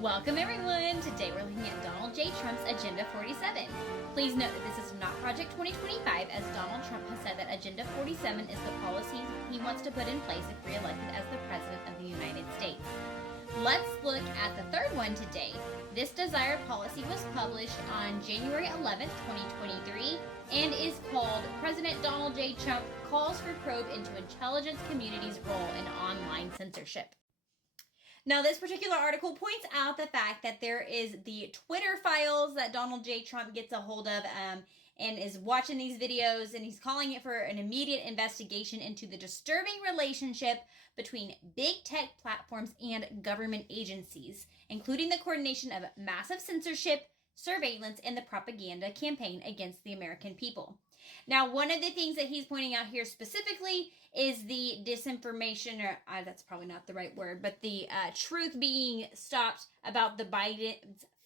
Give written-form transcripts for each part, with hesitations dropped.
Welcome everyone! Today we're looking at Donald J. Trump's Agenda 47. Please note that this is not Project 2025, as Donald Trump has said that Agenda 47 is the policies he wants to put in place if re-elected as the President of the United States. Let's look at the third one today. This desired policy was published on January 11th, 2023, and is called President Donald J. Trump Calls for Probe into Intelligence Community's Role in Online Censorship. Now, this particular article points out the fact that there is the Twitter files that Donald J. Trump gets a hold of and is watching these videos, and he's calling it for an immediate investigation into the disturbing relationship between big tech platforms and government agencies, including the coordination of massive censorship, surveillance, and the propaganda campaign against the American people. Now, one of the things that he's pointing out here specifically is the disinformation, or that's probably not the right word, but the truth being stopped about the Biden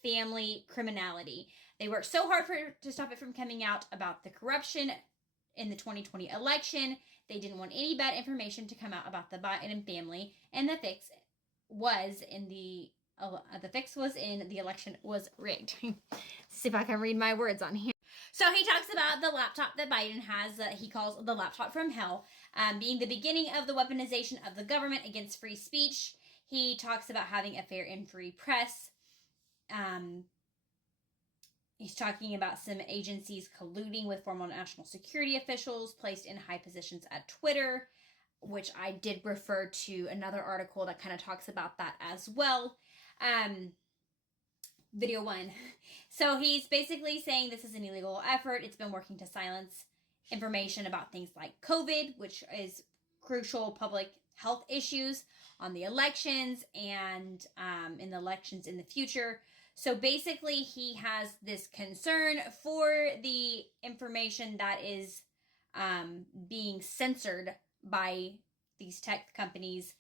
family criminality. They worked so hard to stop it from coming out about the corruption in the 2020 election. They didn't want any bad information to come out about the Biden family, and the fix was in the election was rigged. See if I can read my words on here. So he talks about the laptop that Biden has, he calls the laptop from hell, being the beginning of the weaponization of the government against free speech. He talks about having a fair and free press. He's talking about some agencies colluding with former national security officials placed in high positions at Twitter, which I did refer to another article that kind of talks about that as well. Video 1. So he's basically saying this is an illegal effort. It's been working to silence information about things like COVID, which is crucial public health issues on the elections and in the elections in the future. So basically he has this concern for the information that is being censored by these tech companies,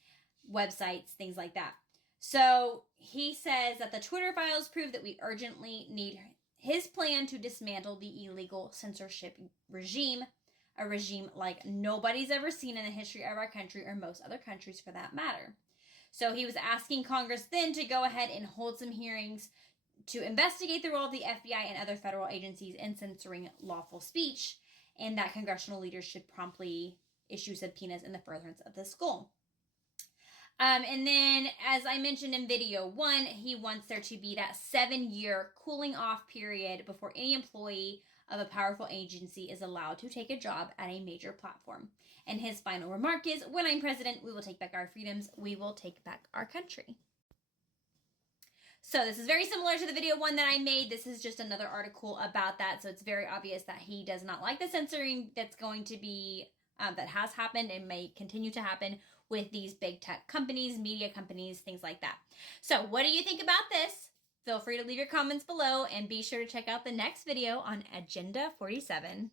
websites, things like that. So he says that the Twitter files prove that we urgently need his plan to dismantle the illegal censorship regime, a regime like nobody's ever seen in the history of our country, or most other countries for that matter. So he was asking Congress then to go ahead and hold some hearings to investigate the role of the FBI and other federal agencies in censoring lawful speech, and that congressional leaders should promptly issue subpoenas in the furtherance of this goal. And then, as I mentioned in video 1, he wants there to be that 7-year cooling off period before any employee of a powerful agency is allowed to take a job at a major platform. And his final remark is, when I'm president, we will take back our freedoms. We will take back our country. So this is very similar to the video 1 that I made. This is just another article about that. So it's very obvious that he does not like the censoring that's going to be that has happened and may continue to happen with these big tech companies, media companies, things like that. So what do you think about this? Feel free to leave your comments below, and be sure to check out the next video on Agenda 47.